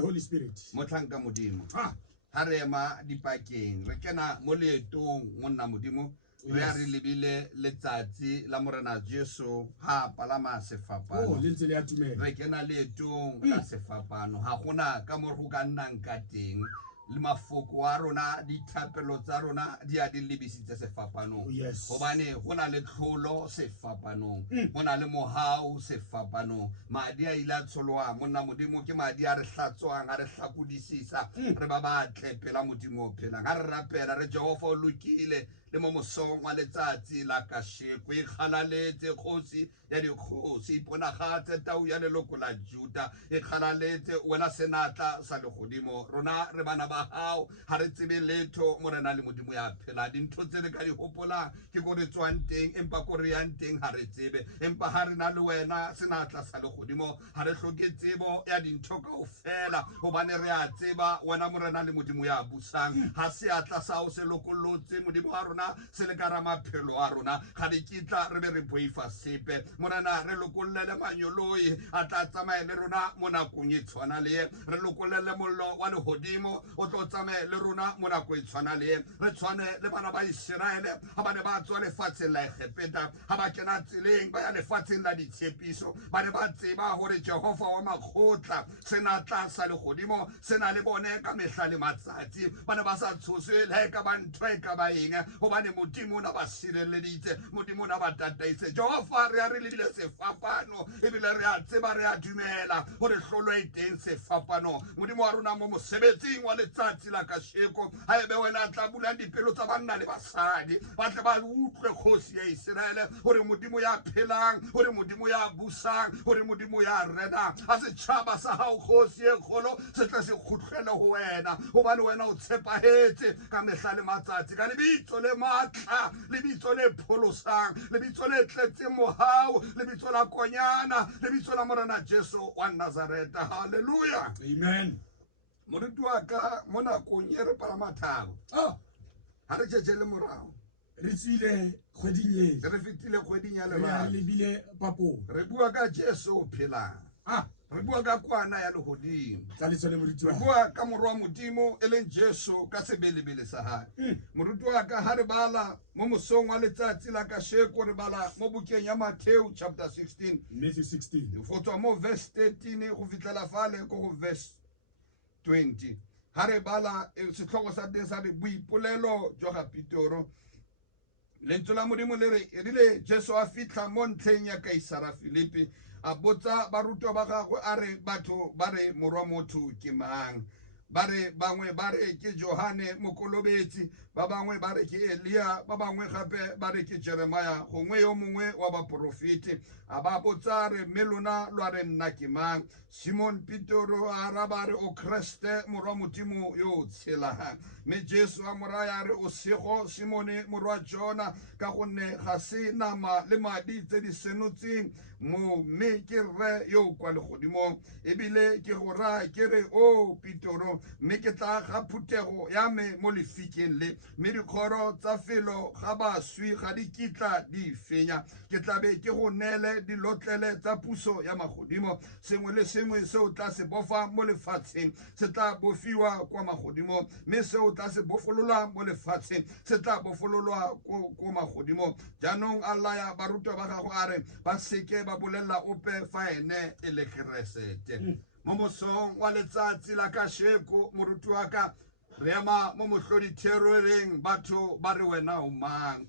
Holy Spirit. Motlanka modimo. Harema dipakeng. Re kena mo leetong monna modimo. Re a re lebile letsatsi la morena Jesu ha palama sefapano. Re kena leetong la sefapano. Ha gona ka mo go ka nnang ka teng. Le mafoko a rona dithapelo tsa rona di a di lebisitse sefapanong. Hobane go na le tlholo sefapanong, go na le mohau sefapanong. Madi a ile a tsholoa monna modimo ke madi a re hlatswang a re hlapodisisa re ba batle pela modimo o phelang. Ha re rapela re Jehova o lokile le mo mosong wa letsatsi la kasheko e khalaletse kgosi ya dikgosi iponagatse tau ya leloko la Juda e khalaletse wena senatla sa legodimo rona re bana ba hao ha re tsebe letho morena le modimo ya phela dintho tse re ka di hopola ke go re tswang teng empa go re yang teng ha re tsebe empa ha re na le wena senatla sa legodimo ha re hloke tsebo ya dintho kaofela hobane re a tseba wena morena le modimo ya busang ha se atla sa o se lokolotse modimo wa rona se le ka ra maphelo a rona ga re kitla re be re boifa sepe morena re lokollele manyoloi a tla tsamaya le rona mo nakong e tshwana le re lokollele mollo wa lehodimo o tlo tsamaya le rona mo nakong e tshwana le re tshwane le bana ba Israele ha ba ne ba tswa lefatsheng la Egepeta ha ba kena tseleng ba ya lefatsheng la ditshepiso ba ne ba tseba hore Jehova wa makgotla senatla sa legodimo se na le bone ka mehla le matsatsi ba ne ba sa tshoswe le ka ba ntho e ka ba eng hobane modimo na ba sireleditse modimo na ba tataitse Jehova re a re lebile sefapano ebile re a tseba re a dumela hore hlolo e teng sefapano modimo wa rona mo mosebetsing wa letsatsi la kasheko ha ebe wena tla bulang dipelo tsa banna le basadi ba tle ba utlwe kgosi ya Israele hore modimo ya phelang hore modimo ya busang hore modimo ya rena a setjhaba sa hao kgosi e kgolo se tla se kgutlele ho wena hobane wena o tshepahetse ka mehla le matsatsi ka lebitso le matla lebitso le pholosang lebitso le tletseng mohau lebitso la konyana lebitso la morena Jesu wa Nazareta haleluya amen moruti wa ka mo nakong e re palama thabo ha re tshetse le morao re tsile kgweding re fitile kgweding ya le lebile papo re bua ka Jesu o phelang re bua ka kwana ya lehodimo tla le tsole moruti wa bua ka morwa modimo e leng Jesu ka sebelebele sa hae moruti wa ka ha re bala mo mosong wa letsatsi la kasheko re bala mo bukeng ya Matthew chapter 16 Matthew 16 go tswa mo verse 13 go fitlela fale go go verse 20 ha re bala setlhogo sa teng sa re boipolelo jwa ga Pitoro lentswe la modimo le re erile Jesu a fitla mo ntlheng ya Kaisara Filipi a botsa barutwa ba gagwe a re batho ba re morwa motho ke mang ba re bangwe ba re ke Johane mokolobetsi ba bangwe ba re ke Elia ba bangwe gape ba re ke Jeremia gongwe yo mongwe wa baprofeti a ba botsa re melona lwa re nna ke mang Simon Pitoro a araba re o Kriste morwa modimo yo tshelang me Jesu a moraya re o sego Simone morwa Jona ka gonne ga se nama le madi tse di senotseng mo me ke re yo kwa legodimo ebile ke go ra ke re o Pitoro me ke tla ga phuthego ya me mo lefikeng le me dikgoro tsa felo ga baswi ga di kitla di fenya ke tla be ke go nele dilotlele tsa puso ya magodimo sengwe le sengwe se o tla se bofa mo lefatsheng se tla bofiwa kwa magodimo me se o tla se bofololwa mo lefatsheng se tla bofololwa ko magodimo jaanong a laya barutwa ba gago a re ba seke ba bolela ope fa ene e le Keresete mo mosong wa letsatsi la kasheko moruti wa ka re ema mo mohloditheroreng batho ba re wena o mang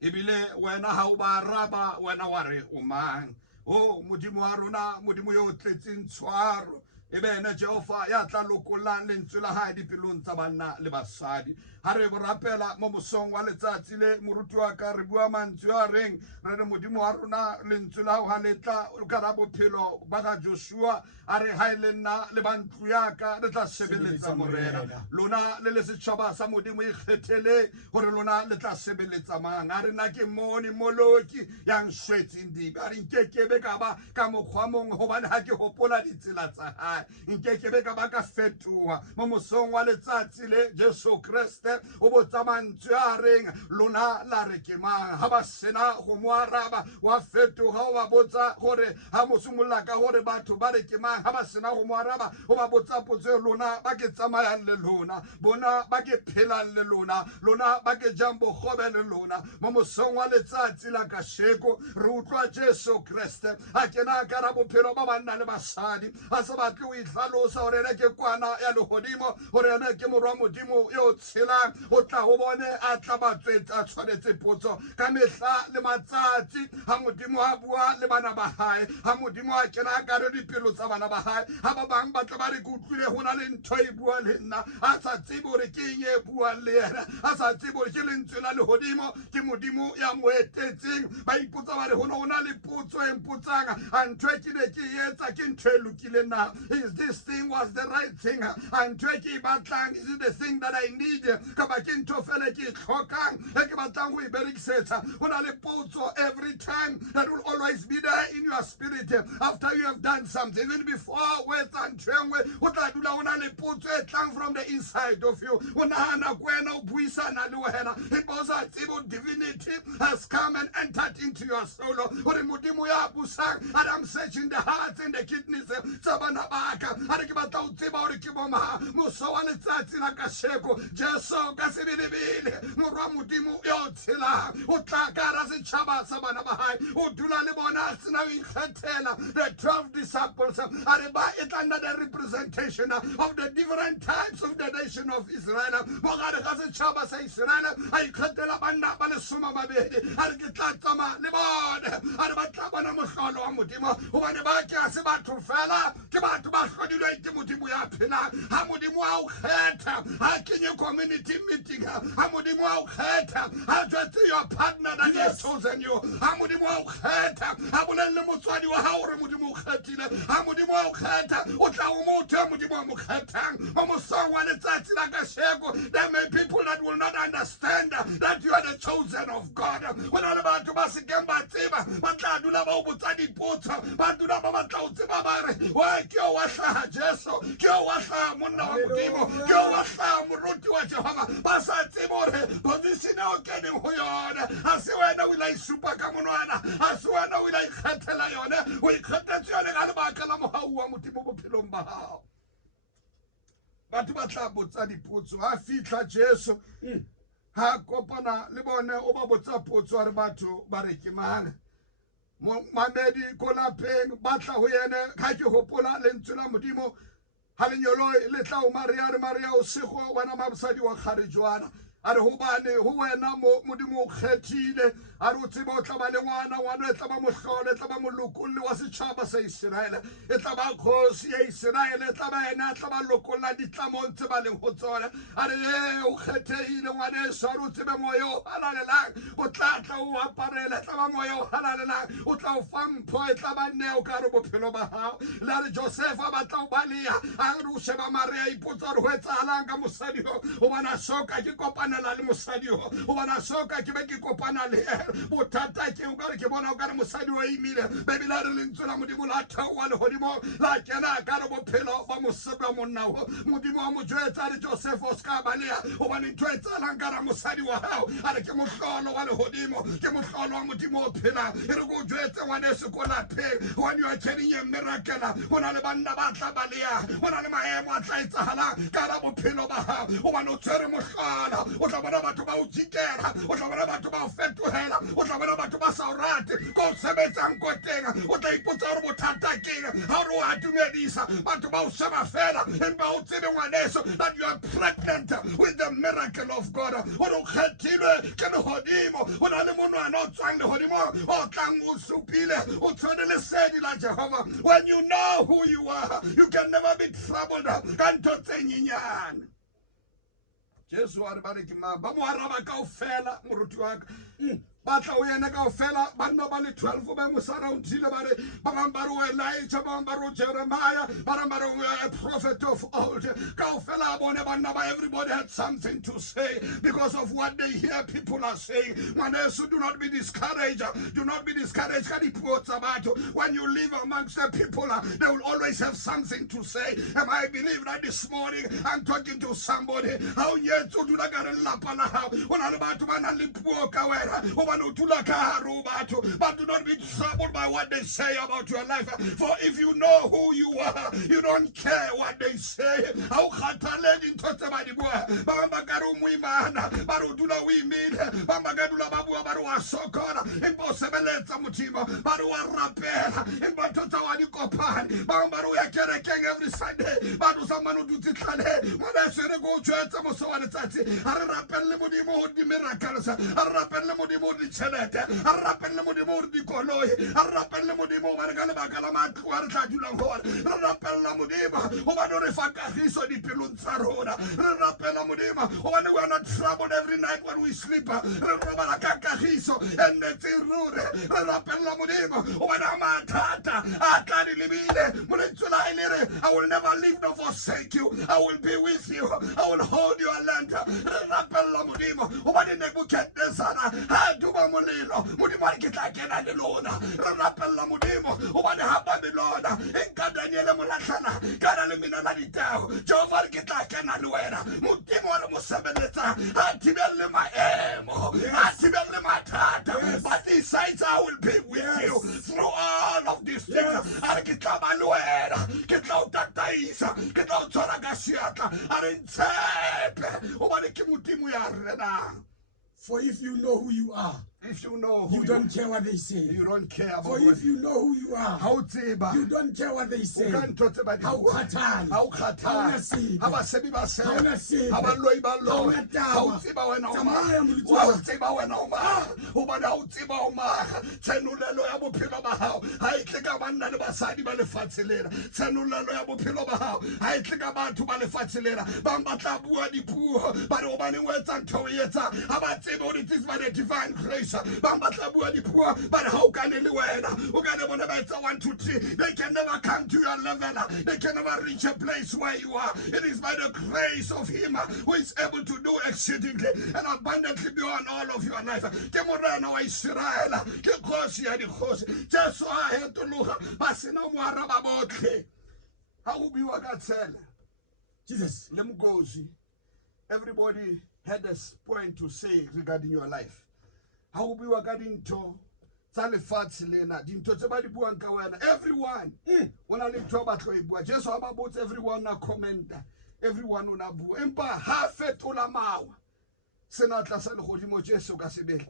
ebile wena ha o ba araba wena wa re o mang o modimo wa rona modimo yo tletseng tshwaro ebe ene Jehova ya tla lokolang lentswe la hae dipelong tsa banna le basadi ha re borapela mo mosong wa letsatsi le moruti wa ka re bua mantswe a reng re re modimo wa rona lentswe la ha letla ka ra bophelo ba ga Joshua a re ha ile nna le bantlu ya ka re tla sebeletsa morena lona le setšhaba sa modimo ikgethele hore lona le tla sebeletsa mang a re nna ke mone moloki yang swetseng dibe a re nkekebe ka ba ka mokgwa mong hobane ha ke hopola ditsela tsa hae hae nke ke be ka ba ka fetoha mo mosong wa letsatsi le Jesu Kriste o botsa mantswe a reng lona la re ke mang ha ba sena go mo araba wa fetoha wa botsa gore ha mosumolla ka gore batho ba re ke mang ha ba sena go mo araba o ba botsa potso lona ba ke tsamayang le lona bona ba ke phelang le lona ba ke jang bogobe le lona mo mosong wa letsatsi la kasheko re utlwa Jesu Kriste a kena ka ra bophelo ba banna le basadi a se batle o itlhalosa gore ene ke kwana ya legodimo gore ene ke morwa modimo yo tshelang o tla o bone a tla ba tswetsa tshwanetse potso ka mehla le matsatsi ha modimo a bua le bana ba hae ha modimo a kena ka re dipelo tsa bana ba hae ha ba bang ba tla ba re kutlwile go na le ntho e bua le nna a sa tsebe gore ke eng e buang le ena a sa tsebe gore ke lentswe la legodimo ke modimo ya mo etetseng ba ipotsa ba re go na le potso e mpotsang a ntho e ke ne ke etsa ke ntho e lokile na is this thing was the right thing a ntho e ke e batlang is it the thing that I need ka ba ke ntho fela ke e tlhokang e ke batlang go e berekisetsa go na le potso every time that will always be there in your spirit after you have done something even before words and trengwe go tla dula go na le potso e tlang from the inside of you go nagana kwena o buisana le wena because a tsebo divinity has come and entered into your soul gore modimo ya busang and I'm searching the hearts and the kidneys tsa bana ba ka a re ke batla o tseba gore ke boma moso wa letsatsi la kasheko Jesu ka sebelebele morwa modimo yo tshelang o tla ka ra setšhaba sa bana ba hae o dula le bona a sena o ikgethela the 12 disciples a re ba e tla nna the representation of the different types of the nation of Israel mo gare ga setšhaba sa Israel a ikgethela banna ba lesome mabedi a re ke tla tsamaya le bone a re ba tla bona mohlolo wa modimo gobane ba ke a se batho fela ke batho ba tlhodilweng ke modimo ya phelang ha modimo a o kgetha ha kenye community meeting ha modimo a o kgetha ha jwetse your partner that he has chosen you ha modimo a o kgetha ha bolelle motswadi wa hao gore modimo o kgethile ha modimo a o kgetha o tla o motho ya modimo a mo kgethang mo mosong wa letsatsi la kasheko there may be people that will not understand that you are the chosen of God go na le batho ba sekeng ba tseba ba tla dula ba o botsa dipotso ba dula ba batla o tseba ba re wa ke o wa hlaha Jesu ke o wa hlaha monna wa modimo ke o wa hlaha moruti wa Jehova ba sa tsebe gore position o keneng go yona a se wena o ila isupa ka monwana a se wena o ila ikgethela yone o ikgethetse yone ka lebaka la mogau wa modimo bophelong ba hao batho ba tla botsa dipotso a fitla Jesu ha kopana le bone o ba botsa potso re batho ba re ke mang mamedi ko lapeng ba tla ho yene ga ke hopola lentswe la modimo ha lenyolo le tla o Maria o sego wena mabusadi wa kgarejwana a re hobane ho wena modimo o kgethile a re o tsebe o tla ba le ngwana e tla ba mohlolo e tla ba molokolli wa setšhaba sa Israele e tla ba kgosi ya Israele e tla ba ena a tla ba lokolla ditlamong tse ba leng go tsona a re o kgethegile ngwaneso a re o tsebe moya o halalelang o tla tla o aparela e tla ba moya o halalelang o tla o fa mpho e tla ba neo ka re bophelo ba gago le a re Josefa ba tla o balea a re o sheba Maria ipotsa gore go etsagalang ka mosadi o o bona soka ke kopanela le mosadi o o bona soka ke be ke kopana le bothata ke o ka re ke bona o ka re mosadi o imile bebile re lentswe la modimo la theoa legodimo la kena ka re bophelo ba mosepe wa monna o modimo wa mo jwetsa re Josefa o ska balea gobane ntho e tsalang ka ra mosadi wa gago a re ke mohlolo wa legodimo ke mohlolo wa modimo o phelang e re ko jwetse ngwaneso ko lapeng when you are carrying a miracle go na le banna ba tla balea go na le maemo a tla etsagalang ka ra bophelo ba gago gobane o tshwere mohlala o tla bona batho ba o jikela o tla bona batho ba o fetogela o tla bona batho ba sa o rate ko o sebetsang ko teng o tla ipotsa gore bothata keng ga ore o atumedisa batho ba o sheba fela empa o tsebe ngwaneso that you are pregnant with the miracle of God gore o kgethilwe ke legodimo go na le monwana o tswang legodimo o tlang o supile o tshwane lesedi la Jehova when you know who you are you can never be troubled ka ntho tse nyenyane Jesu a re ba re ke mang ba mo araba kaofela moruti wa ka batla o yena kaofela banna ba le 12 ba mo surroundile ba re ba bang ba re Elijah ba bang ba re Jeremiah ba bang ba re a prophet of old kaofela bone banna ba everybody had something to say because of what they hear people are saying. Manesu, do not be discouraged. Do not be discouraged. When you live amongst the people, they will always have something to say. And I believe that this morning I'm talking to somebody. How yet to do but do not be troubled by what they say about your life. For if you know who you are, you don't care what they say. How khataledi ntotse ba di bua ba ba ka ru muimana ba ru dula o imile ba ba ka dula ba bua ba ru wa sokora empo sebeletsa mothimo ba ru wa rapela empo ntotsa wa di kopane ba ba ru ya kerekeng every Sunday ba ru sa manu dutse tlhale mona sere go tshwetsa mo so wa letsatsi a re rapelle modimo ho di miracles a re rapelle modimo di chelete a re rapelle modimo di koloi a re rapelle modimo ba re ka le ba ka la matlo a re tla dulang hore re rapella modimo ho ba no re fa kagiso di pelong tsa rona re rapella modimo ho ba no we are not troubled every night when we sleep re robala ka kagiso ene tsirure re rapella modimo ho ba na mathata a tla di lebile mo lentsula ilere I will never leave nor forsake you. I will be with you. I will hold your land. Re rapella modimo ho ba di ne buketesana ha duba molelo modimo ke tla kena le lona re rapella modimo ho ba di hapa le lona enka Daniel molatlana kana le mina la ditao Jehova ke tla kena le wena modimo re mo sebeletsa ha thibelle maemo ha thibelle mathata but these signs I will be with you through all of these things are ke tla ba le wena ke tla o tataisa ke tla o tshwara ka seatla a re ntshepe o ba le ke modimo ya rena. For if you know who you are, if you know who you don't care what they say. You don't care about For if you know who you are, you don't care what they say. How khathale, how nasib, how nasib, how nasib, how nataba, tsamaya molitwa, tseba wena o mang hobane ha o tseba o mang tsenolelo ya bophelo ba hao ha e tle ka banna le basadi ba lefatshe lena tsenolelo ya bophelo ba hao ha e tle ka batho ba lefatshe lena bang ba tla bua dipuo ba re hobane o etsa ntho o etsa ha ba tsebe hore it is by the divine grace bang ba tla bua dipuo ba re ha o ka le wena o ka le bona ba etsa 1 2 3 they can never come to your level they can never reach a place where you are. It is by the grace of him who is able to do exceedingly and abundantly beyond all of your life. Ke morena wa Israel ke kgosi ya dikgosi Jesu a hetologa ba sena moara ba botlhe ha go biwa ka tshela Jesus le mkosi. Everybody had a point to say regarding your life. Ha go biwa ka dintho tsa lefatshe lena dintho tse ba di buang ka wena everyone ona le ntho ba tlo e bua Jesu a ba botse everyone na commenta everyone ona bua empa ha fetola mawa sena tla sa le godimo Jesu ka sebele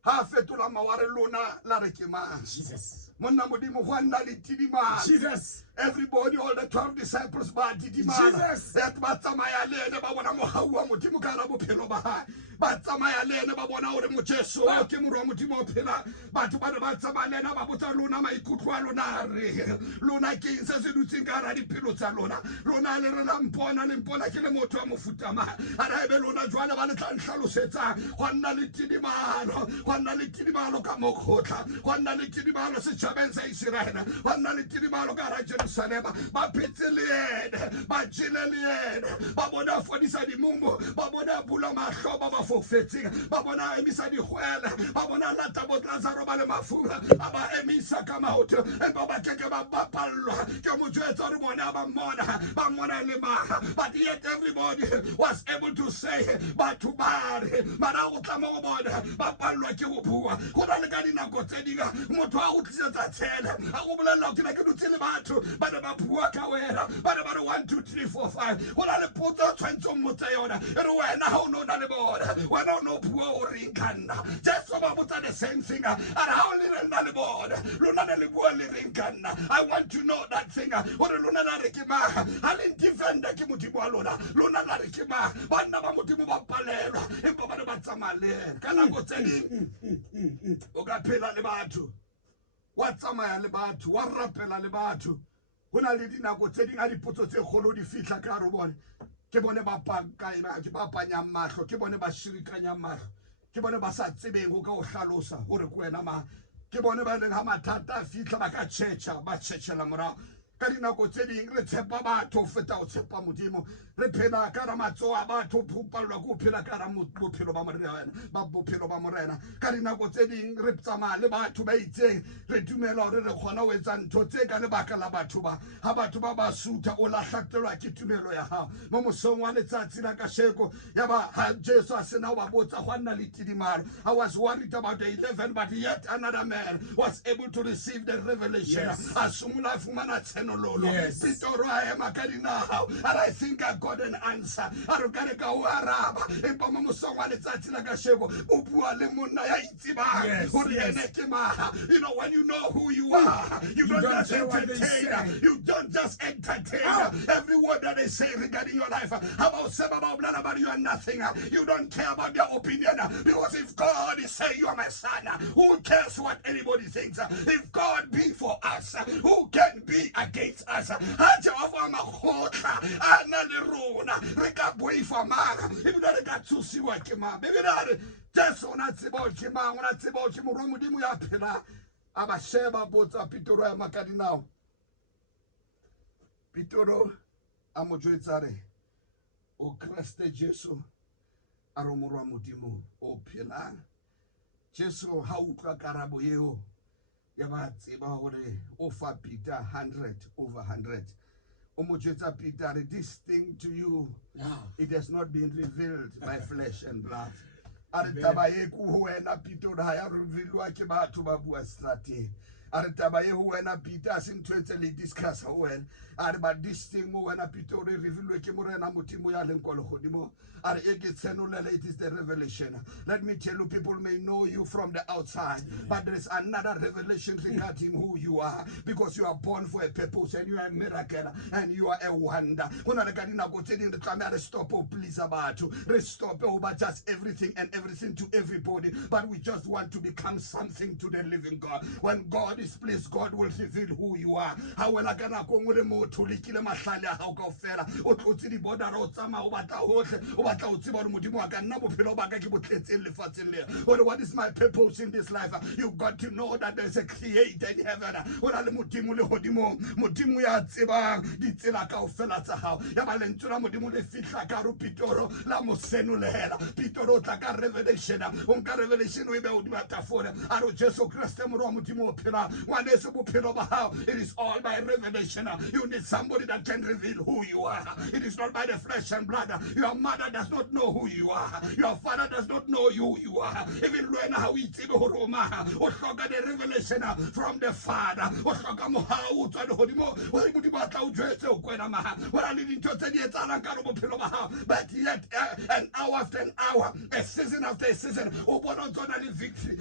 ha fetola mawa re lona la re ke mang Jesus monna modimo go nna le tidimana Jesus everybody all the 12 disciples ba tidimana et ba tsamaya le ene ba bona mogau wa modimo ka ra bophelo ba hae ba tsamaya le ene ba bona hore mo Jesu ke morwa modimo o phela batho ba ba tsamaya le ene ba botsa lona maikutlo a lona re lona ke se se dutseng ka ra dipelo tsa lona lona le re la mpona le mpona ke le motho wa mofuta ma ara ebe lona jwale ba le tla nhlalosetsa go nna le tidimalo ka mokgotla go nna le tidimalo setšhabeng sa Israel go nna le tidimalo ka ra Jerusalem ba phetse le ene ba jile le ene ba bona fodisa dimumo ba bona bula mahlo ba ba fofetseng ba bona emisa digwele ba bona lata botlazaro ba le mafura ba emisa ka maoto empa ba keke ba bapallwa ke mojwetsa re bona ba mona le maga but yet everybody was able to say batho ba re mara go tla mo bona ba pallwa ke go bua go na le ka dinako tse dinga motho a go tlisetsa tshele a go bolela ke na ke dutse le batho ba ne ba bua ka wena ba ne ba re 1 2 3 4 5 go na le potso tshwantse motse yona e re wena ha o no na le bona wena o no bua o reng ka nna Jesu ba botsa the same thing a re ha o le na le bona lona ne le bua le reng ka nna I want to know that thing gore lona la re ke ma ha le defenda ke modimo wa lona la re ke ma banna ba modimo ba palelwa empa ba ne ba tsamaya ka nako tse ding o ka phela le batho wa tsamaya le batho wa rapela le batho go na le dinako tse ding a dipotso tse kgolo di fitla ka re bone ke bone ba panyang mahlo ke bone ba shirikanyang mahlo ke bone ba sa tsebeng go ka o hlalosa gore ke wena mang ke bone ba leng ha mathata a fitlha ba ka tšhetša ba tšhetšela morago ka dinako tse ding re tshepa batho feta o tshepa modimo re phela ka ra matsogo a batho palelwa ke go phela ka ra bophelo ba morena ka dinako tse ding re tsamaya le batho ba itseng re dumela gore re kgona go etsa ntho tse ka lebaka la batho ba ga batho ba ba sutha o latlhatelwa ke tumelo ya gago mo mosong wa letsatsi la kasheko ya ba ha jesu a sena o ba botsa go a nna le tidimalo. I was worried about the 11 but yet another man was able to receive the revelation. A sumula fumana tsenolo pitoro a ema ka dinao and I think I got an answer. A re kare ka o araba empa mo mosong wa letsatsi la kasheko o bua le monna ya itsebang gore ene ke maga. You know, when you know who you are, you don't just entertain. You don't just entertain every word that they say regarding your life. How about some about you are nothing? You don't care about their opinion because if God is saying you are my son, who cares what anybody thinks? If God be for us, who can be against us? Just on that about Kima, when I say about Kimuromudimu Yapila, I'm a sheba boats of Pitoro and Macadinao. Pitoro, Amojuizare, O Creste Jesu, Aromoramudimu, O Pila, Jesu, Hauka Caraboyo, Yabat, Ofa Peter, 100 over 100. Omojuiza Peter, this thing to you, it has not been revealed by flesh and blood. Aritabaye kuhuena Peter haya revealwa ke batho ba bua strate. Aritabaye huena Peter sintwetsele discuss when but this thing when Peter revealwe ke morena motimo ya lenkolo godimo. It is the revelation. Let me tell you, people may know you from the outside, but there is another revelation regarding who you are, because you are born for a purpose and you are a miracle and you are a wonder. Stop, please, about restop over just everything and everything to everybody, but we just want to become something to the living God. When God is pleased, God will reveal who you are. How when I can what is my purpose in this life? You got to know that there's a creator in heaven. It is all by revelation. You need somebody that can reveal who you are. It is not by the flesh and blood. Your mother does not know who you are. Your father does not know who you are. Even when how it's the revelation from the Father. But yet, an hour after an hour, a season after a season, victory,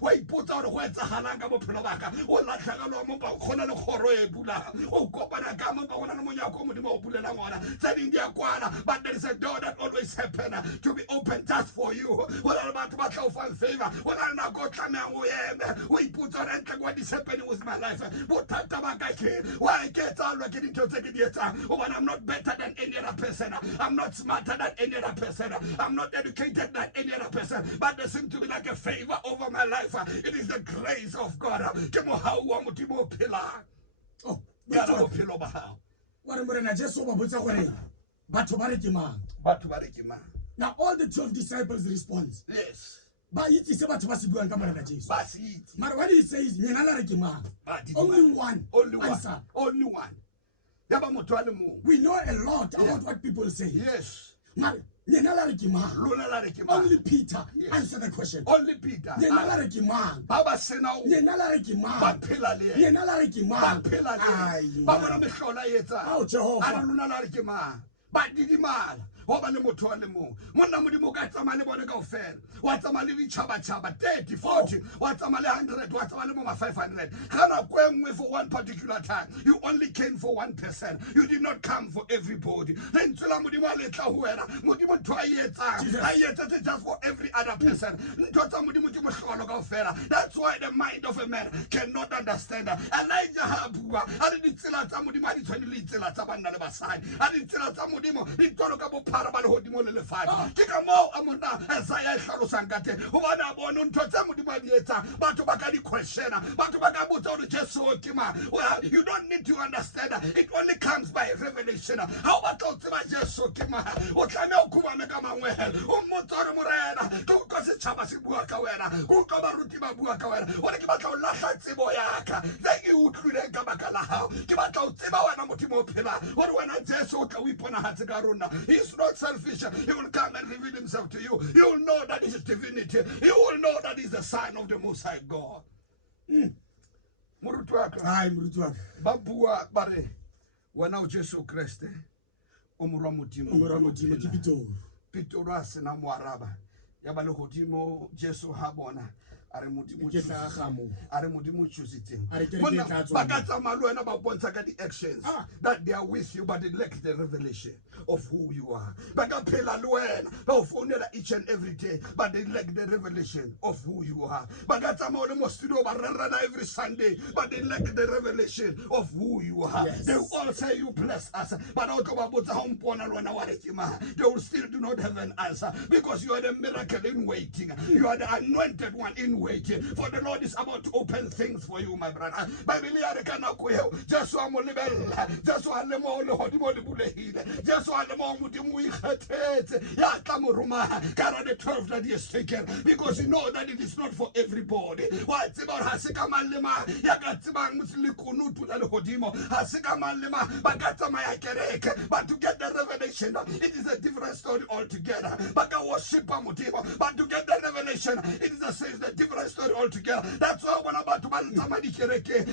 where he put out words halanga bophelobaka o latlhaga lo mo ba khona le khoro e bula o kopana ka mo ba gona le monya go modimo o bulela ngwana tsa ding dia kwana. But there is a door that always happen to be open just for you. When I'm about to battle for favor, when I'm not going to we put on and what is happening with my life. Why I get all looking into taking the time when I'm not better than any other person. I'm not smarter than any other person. I'm not educated than any other person. But there seems to be like a favor over my life. It is the grace of God. Oh, now all the 12 disciples respond. Yes. But it is about Jesus. But what he says, only one. Only one. Answer. Only one. We know a lot about what people say. Yes. Only Peter answer the question. Only Peter. Baba Senao. Oh, Jehovah. But did Obale motole mo monna modimo ka tsamale bone ka ofela wa tsamale di chaba 30 40 wa tsamale 100 wa tsamale mo 500 kana kwengwe for one particular time. You only came for one person. You did not come for everybody. Then tsela modimo a letla ho wena modimo ntho a etsa just for every other person. Ntho tsa modimo ke mohlolo ka ofela. That's why the mind of a man cannot understand. Elijah ha bua a le ditsela tsa modimo a di tshwane le ditsela tsa banna le basadi a di tsela tsa modimo di tolo ka bophara ba lehodimo le lefatshe ke ka moo a monna Isaiah e hlalosang ka teng hobane a bone ntho tse modimo a di etsang batho ba ka di questiona batho ba ka botsa hore Jesu ke mang. Well, you don't need to understand. It only comes by revelation. Ha o batla ho tseba Jesu ke mang o tlameha o khubane ka mangwele o mmotsa hore morena ke utlwa setjhaba se bua ka wena ke utlwa baruti ba bua ka wena hore ke batla ho lahla tsebo yaka tse ke utlwileng ka baka la hao ke batla ho tseba wena modimo o phelang hore wena Jesu o tla o iponahatse ka rona. He is not selfish. He will come and reveal himself to you. You will know that is divinity. You will know that is the Son of the Most High God. Moruti wa ka ba bua ba re wena o Jesu Kriste o morwa modimo ke Pitoro a sena moaraba ya ba le godimo Jesu ha bona are modimo choositseng ba ka tsamaya le wena ba bontsha ka di-actions that they are with you but they lack the revelation of who you are. Ba ka phela le wena ba o founela each and every day but they lack the revelation of who you are. Ba ka tsamaya le mo studio ba rerana every Sunday but they lack the revelation of who you are. They will all say you bless us but ha o tlo ba botsa ha o mpona le wena wa re ke mang, they will still do not have an answer because you are the miracle in waiting. You are the anointed one in waiting, for the Lord is about to open things for you, my brother. Bible ya re kana ko eo Jesu a mo lebella, Jesu a le mo le hodimo le bulehile, Jesu a le mo modimo o ikgethetse ya tla mo roma ka ra the 12 that he has taken because you know that it is not for everybody. Wa tseba ha se ka mang le mang ya ka tsebang motse kunutu la le hodimo ha se ka mang le mang ba ka tsamaya kereke but to get the revelation it is a different story altogether. Ba ka worship modimo but to get the revelation it is a different story altogether. That's why when about to tsamaya dikereke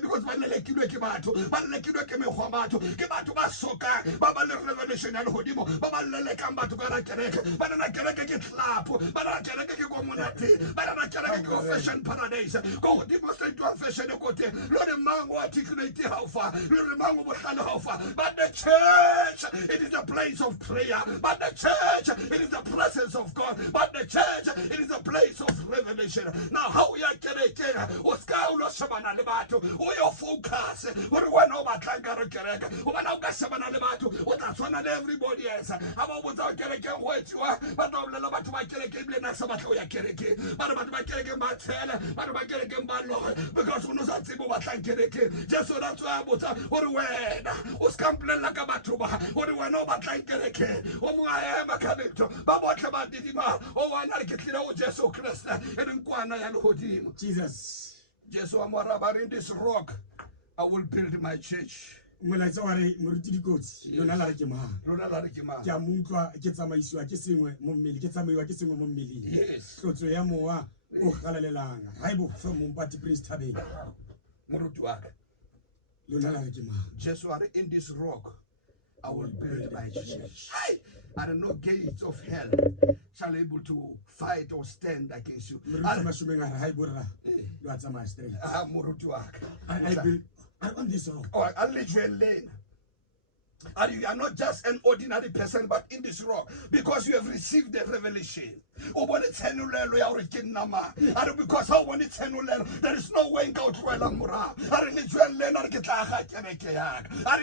because ba lelekilwe ke batho ba lelekilwe ke mekgwa batho ke batho ba soka ba ba le revelation ya le hodimo ba ba lelekang batho ka ra kereke ba na kereke ke tlapo ba na kereke ke go monate ba na kereke ke fashion paradise go hodimo straight to fashion ko te lo re mang o articulate how far lo re mang o bohlale how far. But the church it is a place of prayer, but the church it is the presence of God, but the church it is a place of revelation. Now how ya kereke o ska ulo shebana le batho o yo focus hore wena o batlang ka re kereke o bana o ka shebana le batho o tla tshwana le everybody else ha ba botsa kereke go etswa ba tla bolela batho ba kereke bile na sa batla o ya kereke ba re batho ba kereke ba tshela ba re ba kereke ba lo because o no sa tsebo batlang kereke Jesu ra tswa botsa hore wena o ska mplela ka batho ba hore wena o batlang kereke o mo a ema ka letho ba botle ba didima o wana re ke tlile o Jesu Kriste e reng kwana ya le hodimo Jesus. Jesu wa moraba in this rock I will build my church. Molaetsa wa re moruti Dikotsi Lona la re ke mang ke a montlwa ke tsamaisiwa ke sengwe mo mmele ke tsamaiwa ke sengwe mo mmeleng tlotso ya mowa o galalelang ha ibo fa mo mpati priest habeng moruti wa ka Lona la re ke mang Jesu wa re in this rock I will build my church. And no gates of hell shall able to fight or stand against you. On this rock. I'll lead you in lane. And you are not just an ordinary person, but in this rock, because you have received the revelation. Because how when it's there is no way out to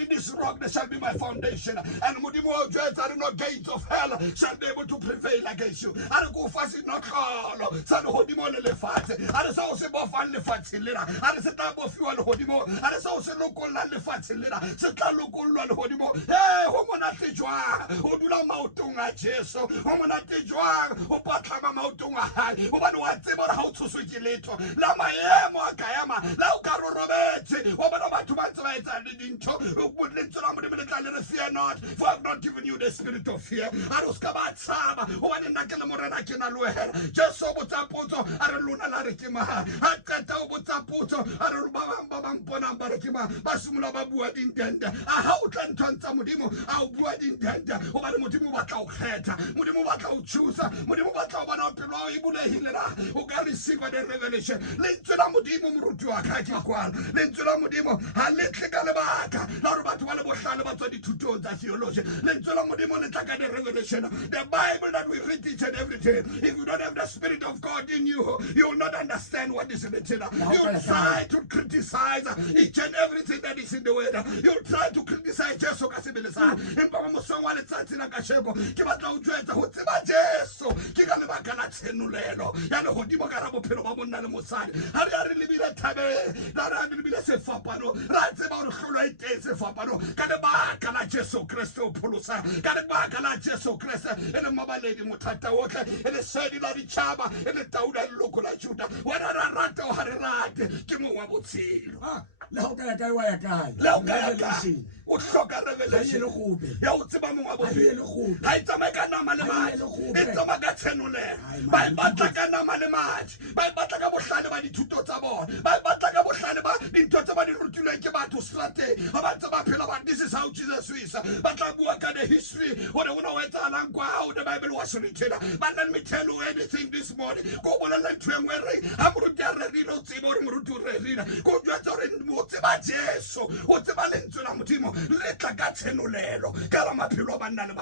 in this rock there shall be my foundation, and no gates of hell shall be able to prevail against you. And go fast not call San Hodimo le fat, and so se bofan le fatilera, and set up of you al Hodimo, and so se local le fatilera, set a local Hodimo. Hey, homonate joa, Odula Mautunga Jeso, homonate joa, Opatama Mautunga High, Oban what's about how to switch it later. Lama Emo Kayama, Laukaro Robert, Obanoma to Mansai and the Dinto, would let to Ramadi fear not, for I have not given you the spirit of fear. Aruskabat Sama, one in Nakalamorana Lue, just so Butapoto, Araluna Larikima, Akata Butapoto, Arubam Ponam Barakima, Basumula Babu intend, a Houtan Tantamudimo, our blood intend, over the Mutimu Bakau head, Mudimu Bakau choose, Mudimu Bakau Banapilo, Ibula Hilera, who can receive the revelation. Lintula Mudimu Rutua Kajakwan, Lintula Mudimo, Halit Galabaka, Larbatualabo Shalaba the two tones as theologian, Lintula Mudimo Taka the revelation, the Bible that we read each and every day. If you don't have the Spirit of God in you, you will not understand what is written. You'll try to criticize each and everything that is in the word. You'll try to criticize Jesus ka sebele sa empa mo mosong wa letsatsi la ka sheko ke batla o tshwetsa ho tseba Jesu ke ka lebaka la tsenolelo ya le hodimo ka ra bophelo ba monna le mosadi ha re lebile thabeng ra lebile sefapano ra tseba hore hlolo e teng sefapano ka lebaka la Jesu Kriste o pholosa ka lebaka la Jesu Kriste e le mabaledi mothata otlhe e le sedi la ditšhaba e le Dauda le loko la Juda wena ra rata o ha re rate ke mong wa botshelo le ho ka ya kae wa ya kae le o ka ya kae o hloka revelation ya o tseba mong wa botshelo ha e tsamaye ka nama le madi e tsamaya ka tshenolelo ba e batla ka nama le madi ba e batla ka bohlale ba dithuto tsa bona ba e batla ka bohlale ba dintho tse ba di rutilweng ke batho seterateng ha ba ntse ba phela ba this is how Jesus is ba tla bua ka the history hore ho ne ho etsahalang kwa how the Bible was written but let me tell you anything this morning go bolela ntho e nngwe e reng ha moruti a rerile o tsebe hore moruti o rerile ko jwetsa hore o tseba Jesu o tseba lentswe la Modimo le tla ka tshenolelo ka la maphelo a banna le